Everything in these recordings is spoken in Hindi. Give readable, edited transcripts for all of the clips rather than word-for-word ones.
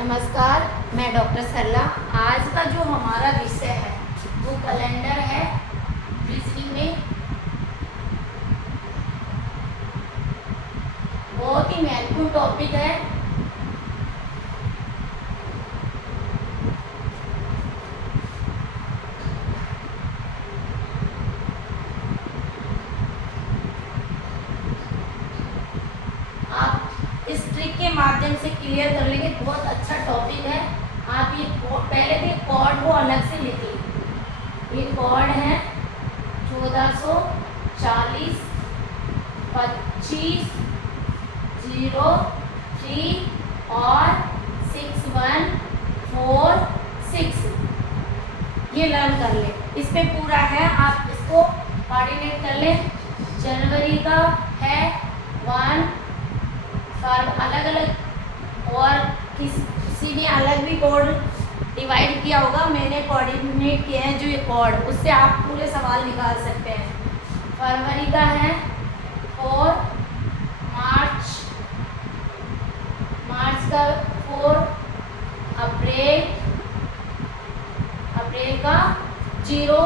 नमस्कार, मैं डॉक्टर सरला। आज का जो हमारा विषय है वो कैलेंडर है। रीजनिंग में बहुत ही महत्वपूर्ण टॉपिक है। आप इस ट्रिक के माध्यम से क्लियर कर लेंगे। बहुत अच्छा टॉपिक है। आप ये पहले भी कोड को अलग से लिखिए। ये कोड है 1440 25 03 और 6146। ये लर्न कर ले। इस पे पूरा है, आप इसको कोऑर्डिनेट कर ले। जनवरी का है 1 अलग अलग और किसी ने अलग भी कोड डिवाइड किया होगा। मैंने कोऑर्डिनेट किए हैं जो ये कोड, उससे आप पूरे सवाल निकाल सकते हैं। फरवरी का है 4 मार्च का 4 अप्रैल का 0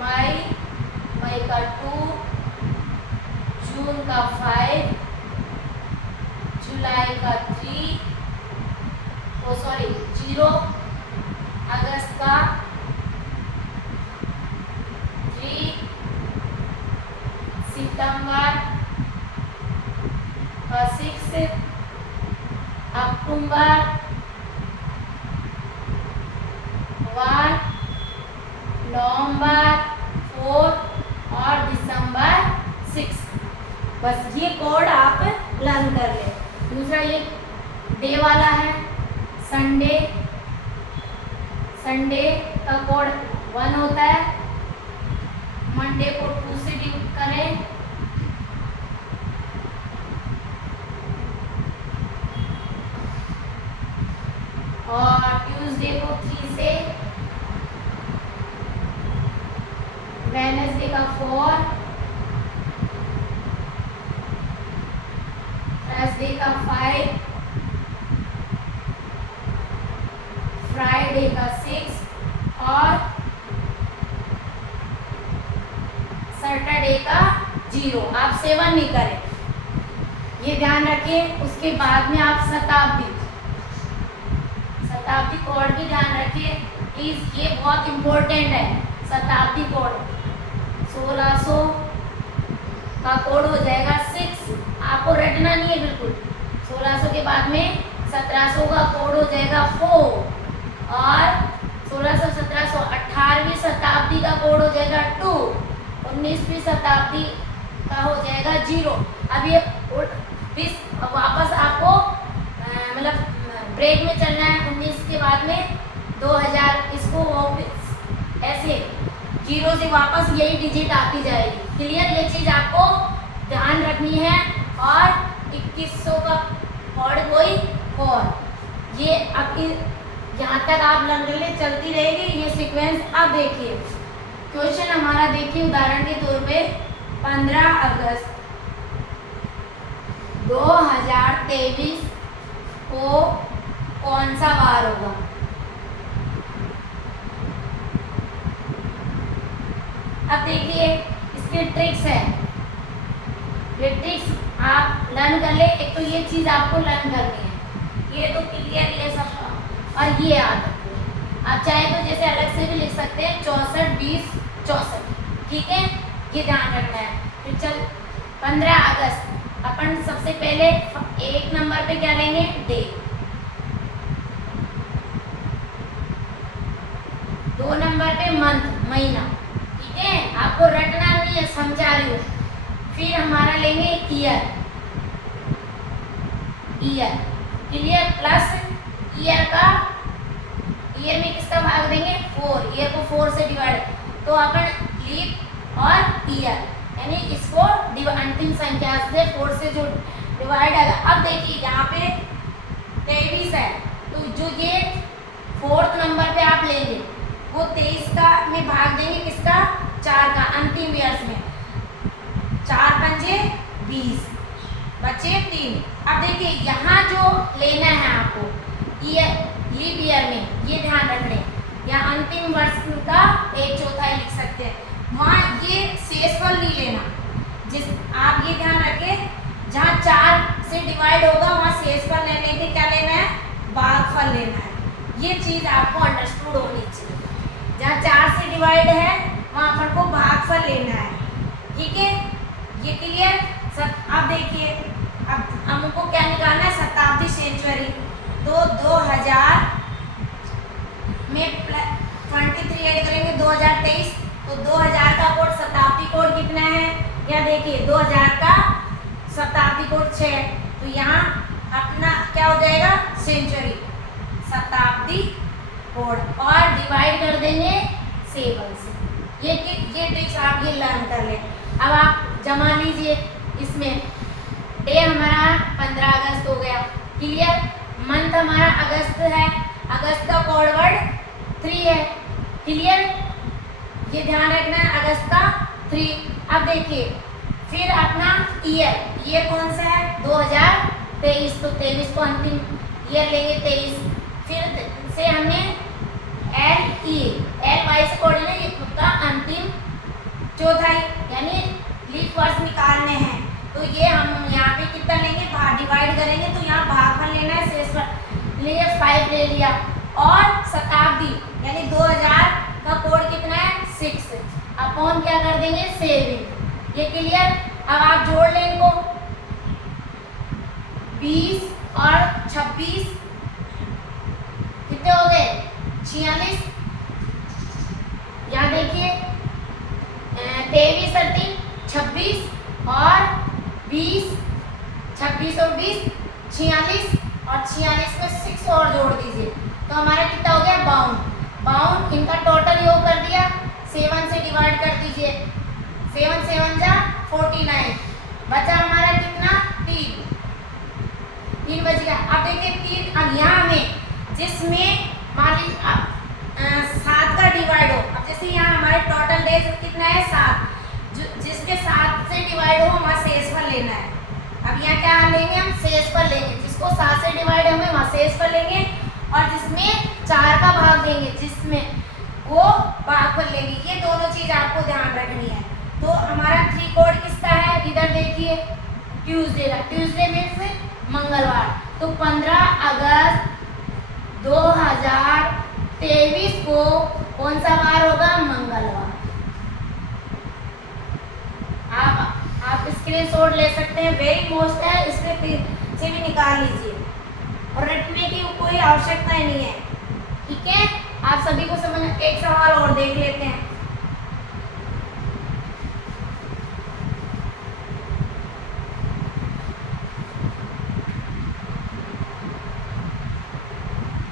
मई का 2 जून का 5 जुलाई का 0 अगस्त का 3 सितंबर का 6 अक्टूबर 1 नवंबर 4 और दिसंबर 6। बस ये कोड आप लर्न कर ले। दूसरा ये डे वाला है। संडे का कोड 1 होता है। मंडे को 2 से डिवाइड करें। और ट्यूसडे को 3 से, वेडनेसडे का 4, थर्सडे का 5, फ्राइडे का 6 और सैटरडे का 0। आप 7 नहीं करें, ये ध्यान रखें। उसके बाद में आप शताब्दी कोड भी ध्यान रखिए प्लीज, ये बहुत इम्पोर्टेंट है। शताब्दी कोड 1600 का कोड हो जाएगा 6। आपको रटना नहीं है बिल्कुल। 1600 के बाद में 1700 का कोड हो जाएगा 4 और 1600 1700 18वीं शताब्दी का कोड हो जाएगा 2। 19वीं शताब्दी का हो जाएगा 0। अब ये वापस आपको मतलब ब्रेक में चलना है। 19 के बाद में 2000, इसको वापस ऐसे 0 से वापस यही डिजिट आती जाएगी। क्लियर? ये चीज़ आपको ध्यान रखनी है। और 2100 का कोड कोई 4। ये अब यहाँ तक आप लर्न कर ले, चलती रहेगी ये सीक्वेंस। अब देखिए क्वेश्चन हमारा, देखिए उदाहरण के तौर पे 15 अगस्त 2023 को कौन सा वार होगा? अब देखिए इसके ट्रिक्स है। ये ट्रिक्स आप लर्न कर ले। एक तो ये चीज आपको लर्न करनी है, ये तो क्लियर ये सब, और ये याद रखो। आप चाहे तो जैसे अलग से भी लिख सकते हैं 64 20 64। ठीक है, ये ध्यान रखना है। फिर चल 15 अगस्त अपन सबसे पहले 1 नंबर पे क्या लेंगे? डे। 2 नंबर पे मंथ, महीना। ठीक है, आपको रटना नहीं है, समझा रही हूँ। फिर हमारा लेंगे ईयर। क्लियर? प्लस ईयर में किसका भाग देंगे? 4। ईयर को 4 से डिवाइड, तो अपन लीप और ईयर यानी इसको अंतिम संख्या से 4 से जो डिवाइड आएगा। अब देखिए यहाँ पे 23 है, तो जो ये 4th नंबर पे आप लेंगे वो 23 का में भाग देंगे किसका? 4 का, अंतिम ईयर्स में। 4 पंजे 20। बचे 3। अब देखिए यहाँ जो लेना है आपको लीप ईयर में, ये ध्यान रख लें, या अंतिम वर्ष का 1/4 लिख सकते हैं, वहाँ ये शेषफल नहीं लेना। जिस आप ये ध्यान रखें, जहाँ 4 से डिवाइड होगा वहाँ शेषफल लेने के क्या लेना है, भागफल लेना है। ये चीज आपको अंडरस्टूड होनी चाहिए। जहाँ 4 से डिवाइड है वहाँ अपन को भागफल लेना है, ठीक है, ये क्लियर। अब देखिए, अब हमको क्या निकालना है, शताब्दी सेंचुरी। तो 2000 में 23 ऐड करेंगे 2023, तो 2000 का कोड शताब्दी कोड कितना है, या देखिए 2000 का शताब्दी कोड 6 है, तो यहाँ अपना क्या हो जाएगा, सेंचुरी शताब्दी कोड, और डिवाइड कर देंगे 7 से। ये ट्रिक्स आप ये लर्न कर लें। अब आप जमा लीजिए, इसमें डे हमारा 15 अगस्त हो गया, क्लियर। मंथ हमारा अगस्त है, अगस्त का कोड वर्ड 3 है, क्लियर। ये ध्यान रखना है, अगस्त का 3। अब देखिए फिर अपना ईयर कौन सा है, 2023, तो 23 को अंतिम ईयर लेंगे 23। फिर से हमें एल वाई से कोड है, ये का अंतिम चौथाई यानी लीप वर्ष निकालने हैं, तो ये हम यहाँ पे कितना लेंगे, डिवाइड करेंगे, तो यहाँ भागफल लेना है, शेषफल लिए 5 ले लिया। और शताब्दी यानी 2000 का कोड कितना है, 6 अपॉन क्या कर देंगे, 7। ये क्लियर। अब आप जोड़ लें इनको, 20 और 26 कितने हो गए, 46। यहाँ देखिए 23 और 3 26 और 20, 26 और 20 46, और 46 में 6 और जोड़ दीजिए, तो हमारा कितना हो गया, 52। इनका टोटल योग कर दिया, 7 से डिवाइड कर दीजिए, 7 7 जा 49, बचा हमारा कितना, 3 बच गया। अब देखिए 3, अब यहाँ में जिसमें मान लीजिए 7 का डिवाइड हो, अब जैसे यहाँ हमारे टोटल डेज कितना है, 7, जिसके 7 से डिवाइड हो वहाँ शेषफल लेना है। अब यहाँ क्या लेंगे, हम शेषफल लेंगे, जिसको 7 से डिवाइड है हमें वहाँ शेषफल लेंगे, और जिसमें 4 का भाग देंगे जिसमें वो भागफल लेंगे। ये दोनों चीज आपको ध्यान रखनी है। तो हमारा 3 कोड किसका है, इधर देखिए ट्यूसडे का, ट्यूसडे मीन्स मंगलवार, तो 15 अगस्त 2023 को कौन सा वार होगा, मंगलवार। आप स्क्रीनशॉट ले सकते हैं, वेरी मोस्ट है, इसमें से भी निकाल लीजिए, और रटने की कोई आवश्यकता ही नहीं है, ठीक है। आप सभी को समझ। एक सवाल और देख लेते हैं,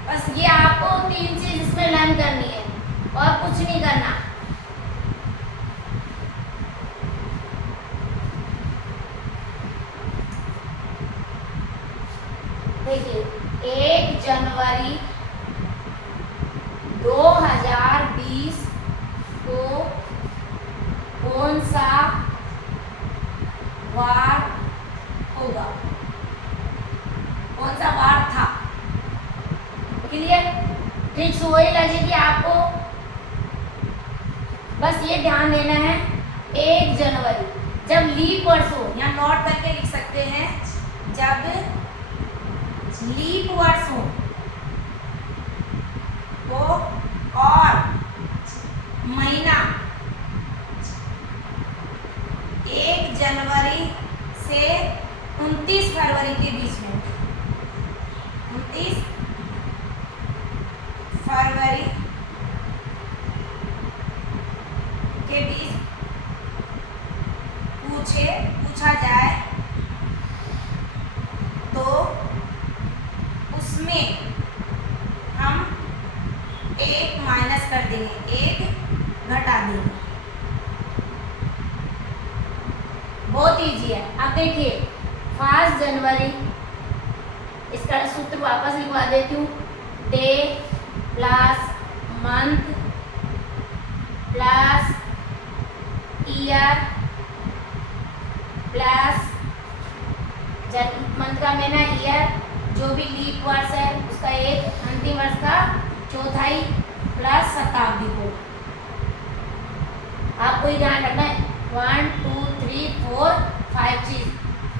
बस ये आपको 3 चीज इसमें लर्न करनी है और कुछ नहीं करना। देखिए 1 जनवरी 2020 को कौन सा वार होगा, कौन सा वार था, क्लियर। ट्रिक्स वही लगेगी आपको, बस ये ध्यान देना है 1 जनवरी जब लीप वर्ष हो, यहाँ नोट करके लिख सकते हैं, जब लीप वर्ष हो वो, और महीना 1 जनवरी से 29 फरवरी के बीच में, 29 फरवरी के बीच पूछा जाए तो उसमें हम 1 माइनस कर देंगे, 1 घटा देंगे। बहुत इजी है। अब देखिए 1 जनवरी, इसका सूत्र वापस लिखवा देती हूँ, debt plus month plus year plus month का महीना ईयर, जो भी लीप वर्ष है उसका एक, अंतिम वर्ष का चौथाई प्लस शताब्दी कोड। आपको ही ध्यान रखना है 1 2 3 4 5 चीज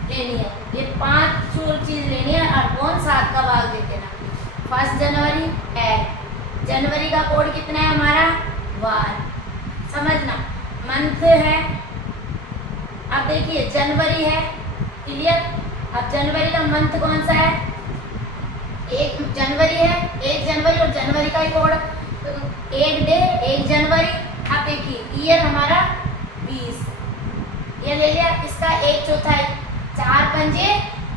लेनी है, ये 5 चीज लेनी है और कौन 7 का भाग दे देना। 1 जनवरी ऐड, जनवरी का कोड कितना है हमारा 1, समझना। मंथ है, अब देखिए जनवरी है, क्लियर। अब जनवरी का मंथ कौन सा है, 1 जनवरी है, 1 जनवरी और जनवरी का ही कोड, एक डे 1 जनवरी। अब देखिए ईयर हमारा 20, ये ले लिया, इसका 1/4, 4 पंजे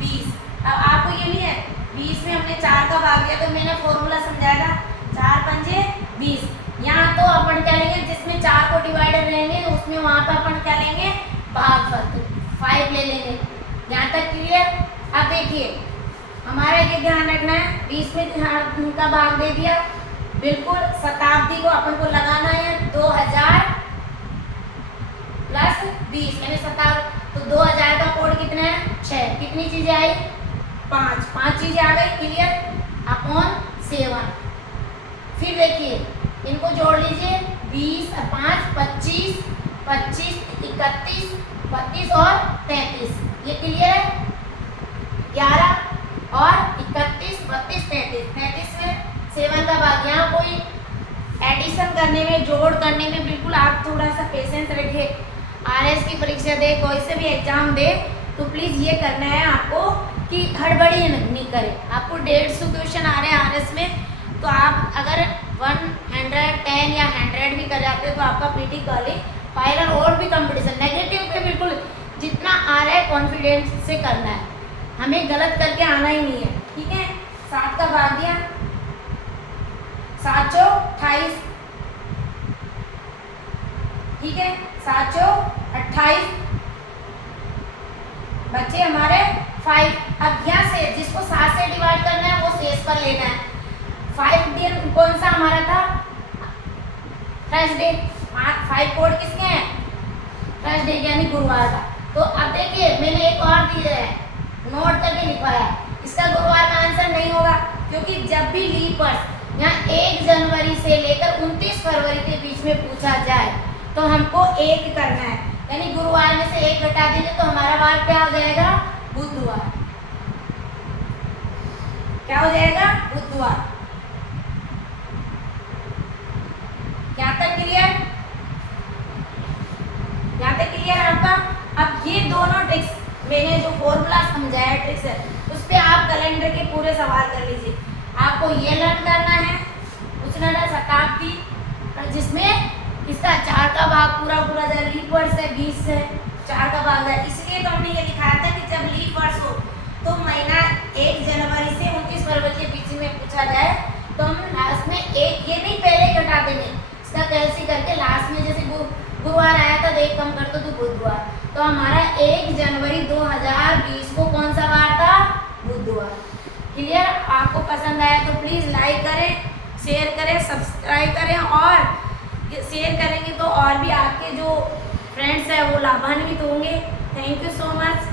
20। अब आपको ये नहीं है 20 में हमने 4 का भाग दिया, तो मैंने फॉर्मूला समझाया था 4 पंजे 20। यहाँ तो अपन क्या लेंगे, जिसमें 4 को डिवाइडर रहेंगे उसमें वहाँ पे अपन क्या लेंगे, भागफल 5 ले लेंगे। यहाँ तक क्लियर। अब देखिए हमारा ये ध्यान रखना है, 20 में का भाग दे दिया, बिल्कुल शताब्दी को अपन को लगाना है 2000 प्लस 20 यानी शताब्दी, तो 2000 का कोड कितना है 6, कितनी चीजें आई 5 चीजें आ गई, क्लियर अपॉन 7। फिर देखिए इनको जोड़ लीजिए, 20 और 5 25, 25 31 32 और 33, ये क्लियर है। 11 और 31 32 33, 33 में 7 का भाग। यहाँ कोई एडिशन करने में, जोड़ करने में बिल्कुल आप थोड़ा सा पेशेंस रखिए। आरएस की परीक्षा दे, कोई से भी एग्जाम दे, तो प्लीज़ ये करना है आपको कि हड़बड़ी नहीं करें। आपको 150 क्वेश्चन आ रहे हैं आरएस में, तो आप अगर 110 या 100 भी कर जाते हो तो आपका पीटी कॉलेज फाइनल और भी कंपटीशन नेगेटिव पे बिल्कुल जितना आ रहा है कॉन्फिडेंस से करना है, हमें गलत करके आना ही नहीं है, ठीक है। 7 का भाग दिया, 7 चौक 28, ठीक है, 7 चौक 28 बच्चे हमारे 5। अब यहाँ से जिसको 7 से डिवाइड करना है वो शेष पर लेना है। 5 दिन कौन सा हमारा था, थर्सडे। 5 कोड किसके हैं, थर्सडे यानी गुरुवार का। तो अब देखिए मैंने एक और दिया है, नोट करके लिखवाया, इसका गुरुवार का आंसर नहीं होगा, क्योंकि जब भी लीप वर्ष यहाँ 1 जनवरी से लेकर 29 फरवरी के बीच में पूछा जाए तो हमको 1 करना है, यानी गुरुवार में से 1 घटा देंगे तो हमारा वार क्या हो जाएगा, बुधवार। क्या हो जाएगा, बुधवार। यहाँ तक क्लियर, यहाँ तक क्लियर आपका। अब ये दोनों ट्रिक्स मैंने जो फॉर्मूला समझाया ट्रिक्स है, उस पर आप कैलेंडर के पूरे सवाल कर लीजिए। आपको ये लर्न करना है, कुछ ना शताब्दी, जिसमें इसका 4 का भाग पूरा पूरा लीप वर्ष है 20 से 4 का भाग है, इसलिए तो हमने ये लिखाया था कि जब लीप वर्ष हो तो महीना 1 जनवरी से 29 फरवरी के बीच में पूछा जाए तो हम लास्ट में 1 ये नहीं पहले घटा देंगे, इसका कैलसी करके लास्ट में जैसे गुरुवार आया था तो 1 कम कर दो तो बुधवार। तो हमारा 1 जनवरी 2020 को कौन सा वार था, बुधवार। क्लियर। आपको पसंद आया तो प्लीज़ लाइक करें, शेयर करें, सब्सक्राइब करें, और शेयर करेंगे तो और भी आपके जो फ्रेंड्स हैं वो लाभान्वित होंगे। Thank you so much.